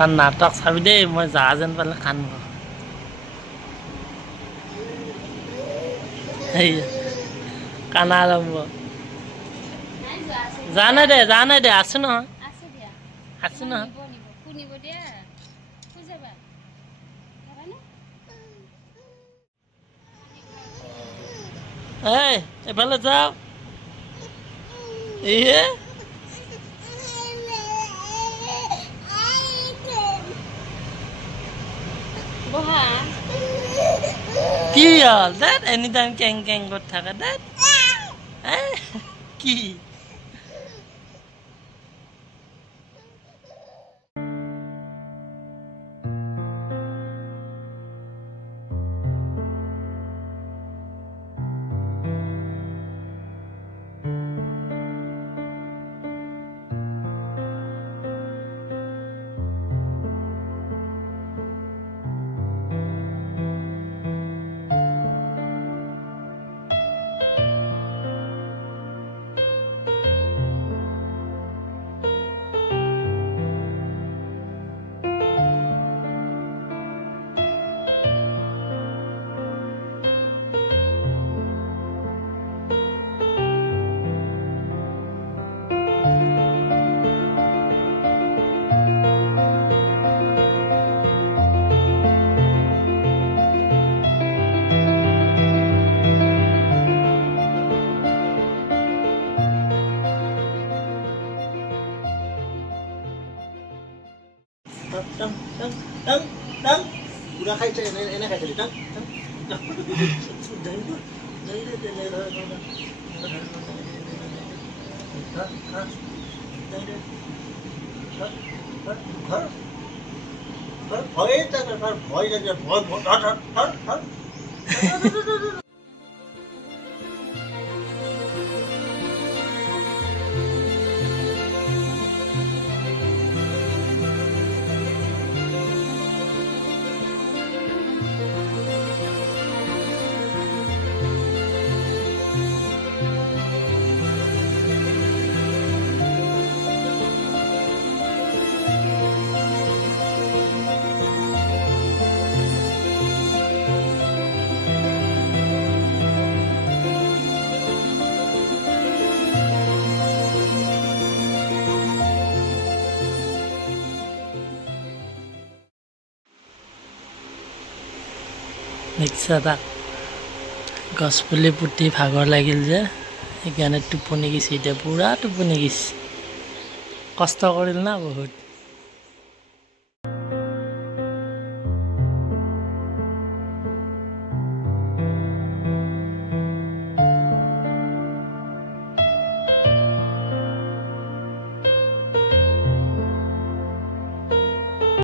তাৰ নাটক চাবি দেই, মই যা যেন পালে কান্দিব। সেই কানা আৰম্ভ। যা নাই দে আছো নহয়, আছো নহয়। এই এফালে যাও। ইয়ে কি হ'ল দেট, এনি টাইম কেং কেং কৰি থাকে দেট। কি udah kayak enak kayak jadi tang দেখিছা তাক, গছপুলি পুতি ভাগৰ লাগিল যে, সেইকাৰণে টোপনি গেছি, এতিয়া পুৰা টোপনি গেছি, কষ্ট কৰিল না বহুত।